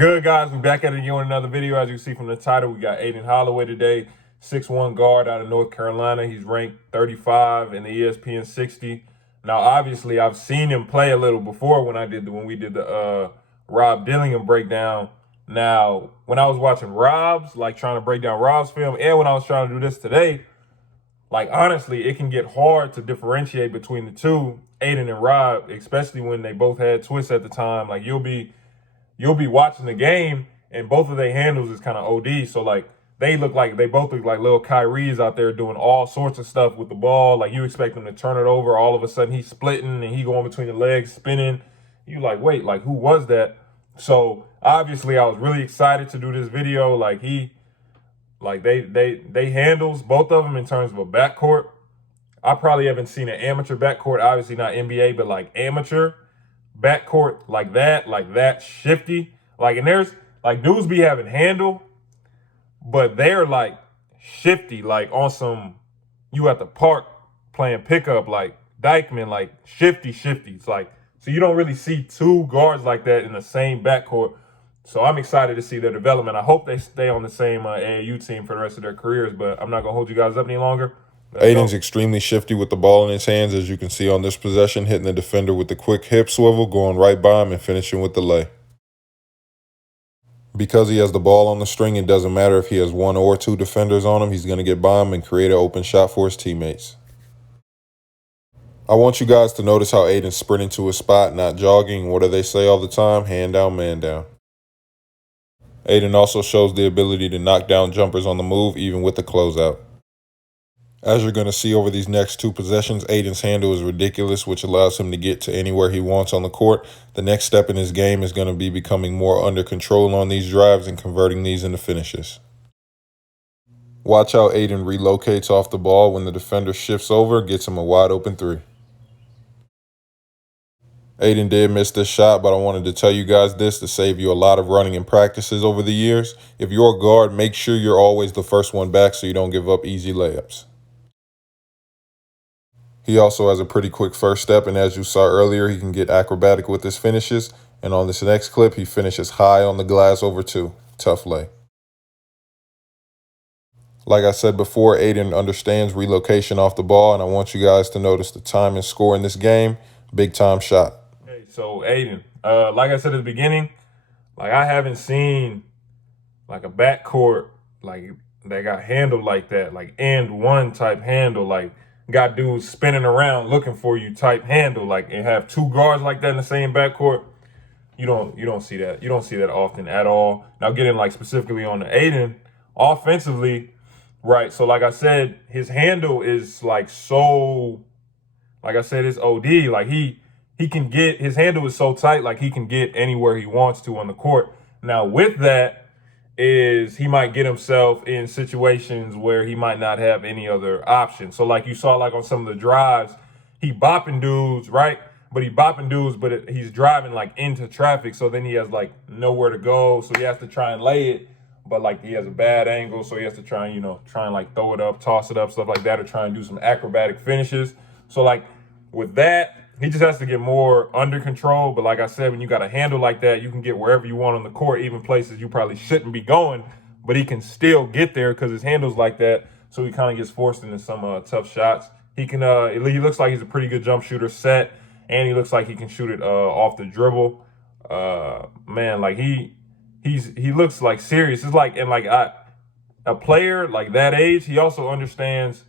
good, guys? We're back at it again with another video. As you see from the title, we got Aden Holloway today, 6'1" guard out of North Carolina. He's ranked 35 in the ESPN 60. Now, obviously, I've seen him play a little before when we did the Rob Dillingham breakdown. Now, when I was watching Rob's, like trying to break down Rob's film, and when I was trying to do this today, like honestly, it can get hard to differentiate between the two, Aden and Rob, especially when they both had twists at the time. Like you'll be watching the game and both of their handles is kind of OD. So like they both look like little Kyries out there doing all sorts of stuff with the ball. Like you expect them to turn it over, all of a sudden he's splitting and he going between the legs, spinning. You like, wait, like who was that? So obviously I was really excited to do this video. Like they handles both of them in terms of a backcourt. I probably haven't seen an amateur backcourt, obviously not NBA, but like amateur backcourt like that shifty. Like, and there's like dudes be having handle, but they're like shifty, like on some you at the park playing pickup, like Dykeman, like shifty. It's like, so you don't really see two guards like that in the same backcourt. So I'm excited to see their development. I hope they stay on the same AAU team for the rest of their careers, but I'm not going to hold you guys up any longer. Aden's extremely shifty with the ball in his hands, as you can see on this possession, hitting the defender with the quick hip swivel, going right by him and finishing with the lay. Because he has the ball on the string, it doesn't matter if he has one or two defenders on him, he's going to get by him and create an open shot for his teammates. I want you guys to notice how Aden's sprinting to his spot, not jogging. What do they say all the time? Hand down, man down. Aden also shows the ability to knock down jumpers on the move, even with the closeout. As you're going to see over these next two possessions, Aden's handle is ridiculous, which allows him to get to anywhere he wants on the court. The next step in his game is going to be becoming more under control on these drives and converting these into finishes. Watch how Aden relocates off the ball when the defender shifts over, gets him a wide open three. Aden did miss this shot, but I wanted to tell you guys this to save you a lot of running in practices over the years. If you're a guard, make sure you're always the first one back so you don't give up easy layups. He also has a pretty quick first step, and as you saw earlier, he can get acrobatic with his finishes. And on this next clip, he finishes high on the glass over two. Tough lay. Like I said before, Aden understands relocation off the ball, and I want you guys to notice the time and score in this game. Big time shot. Okay, so Aden, like I said at the beginning, like I haven't seen like a backcourt like that got handled like that, like and one type handle, like got dudes spinning around looking for you type handle, like, and have two guards like that in the same backcourt. You don't see that. You don't see that often at all. Now getting like specifically on the Aden offensively, right? So like I said, his handle is like so, like I said, it's OD. Like he can get, his handle is so tight, like he can get anywhere he wants to on the court. Now with that is he might get himself in situations where he might not have any other option. So like you saw like on some of the drives, he bopping dudes, right? But he's driving like into traffic. So then he has like nowhere to go. So he has to try and lay it, but like he has a bad angle. So he has to try and like throw it up, toss it up, stuff like that, or try and do some acrobatic finishes. So like with that, he just has to get more under control. But like I said, when you got a handle like that, you can get wherever you want on the court, even places you probably shouldn't be going, but he can still get there because his handle's like that. So he kind of gets forced into some tough shots. He looks like he's a pretty good jump shooter set, and he looks like he can shoot it off the dribble. Man, like he looks like serious. It's like, and like a player like that age, he also understands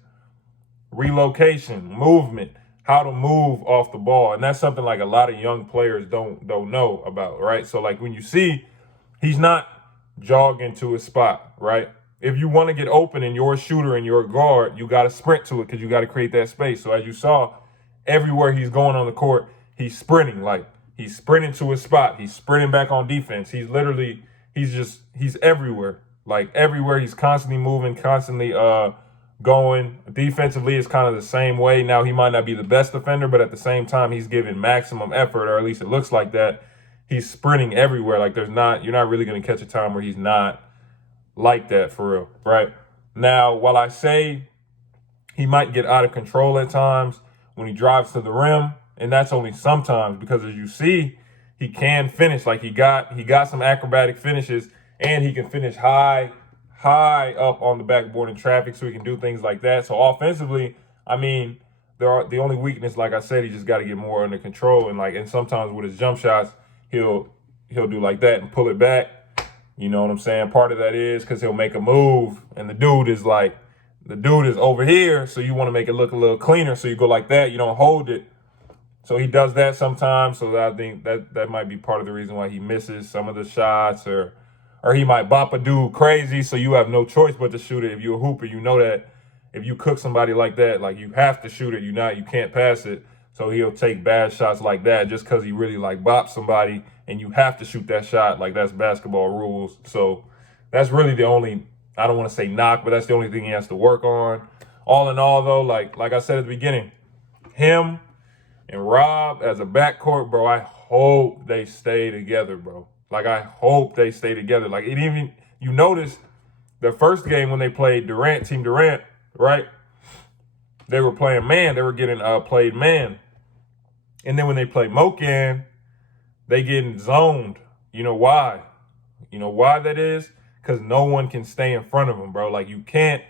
relocation, movement, how to move off the ball. And that's something like a lot of young players don't know about, right? So like when you see, he's not jogging to his spot, right? If you want to get open and you're a shooter and you're a guard, you got to sprint to it because you got to create that space. So as you saw, everywhere he's going on the court, he's sprinting. Like he's sprinting to his spot. He's sprinting back on defense. He's everywhere. Like everywhere, he's constantly moving, constantly going. Defensively is kind of the same way. Now he might not be the best defender, but at the same time, he's giving maximum effort, or at least it looks like that. He's sprinting everywhere. Like you're not really going to catch a time where he's not like that for real, right? Now, while I say he might get out of control at times when he drives to the rim, and that's only sometimes, because as you see, he can finish. Like he got some acrobatic finishes, and he can finish high up on the backboard in traffic, so he can do things like that. So offensively, I mean, the only weakness, like I said, he just got to get more under control, and sometimes with his jump shots, he'll do like that and pull it back. You know what I'm saying? Part of that is because he'll make a move, and the dude is over here, so you want to make it look a little cleaner. So you go like that, you don't hold it. So he does that sometimes. So I think that might be part of the reason why he misses some of the shots, or he might bop a dude crazy. So you have no choice but to shoot it. If you're a hooper, you know that if you cook somebody like that, like you have to shoot it. You can't pass it. So he'll take bad shots like that just because he really like bops somebody, and you have to shoot that shot. Like that's basketball rules. So that's really the only, I don't want to say knock, but that's the only thing he has to work on. All in all, though, like I said at the beginning, him and Rob as a backcourt, bro, I hope they stay together, bro. Like I hope they stay together. Like it even, you notice the first game when they played Team Durant, right? They were playing man. They were getting played man. And then when they play Moken, they getting zoned. You know why? You know why that is? Because no one can stay in front of them, bro. Like you can't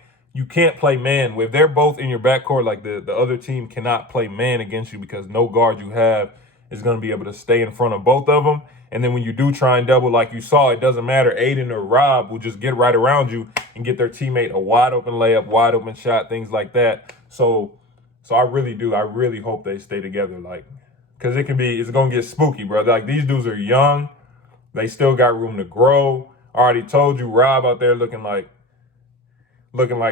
play man. If they're both in your backcourt, like the other team cannot play man against you because no guard you have is going to be able to stay in front of both of them. And then when you do try and double, like you saw, it doesn't matter. Aden or Rob will just get right around you and get their teammate a wide open layup, wide open shot, things like that. So I really hope they stay together. Like, because it's going to get spooky, bro. Like these dudes are young. They still got room to grow. I already told you, Rob out there looking like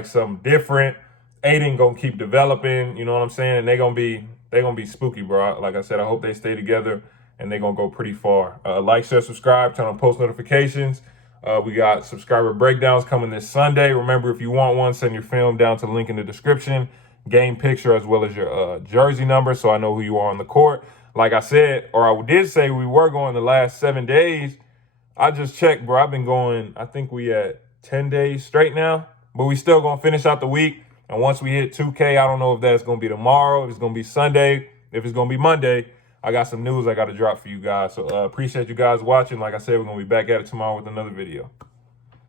something different. Aden gonna keep developing, you know what I'm saying? And they're gonna be spooky, bro. Like I said, I hope they stay together and they're gonna go pretty far. Like, share, subscribe, turn on post notifications. We got subscriber breakdowns coming this Sunday. Remember, if you want one, send your film down to the link in the description. Game picture as well as your jersey number, so I know who you are on the court. Like I said, or I did say we were going the last 7 days. I just checked, bro. I've been going, I think we at 10 days straight now. But we still going to finish out the week. And once we hit 2K, I don't know if that's going to be tomorrow, if it's going to be Sunday, if it's going to be Monday. I got some news I got to drop for you guys. So appreciate you guys watching. Like I said, we're going to be back at it tomorrow with another video.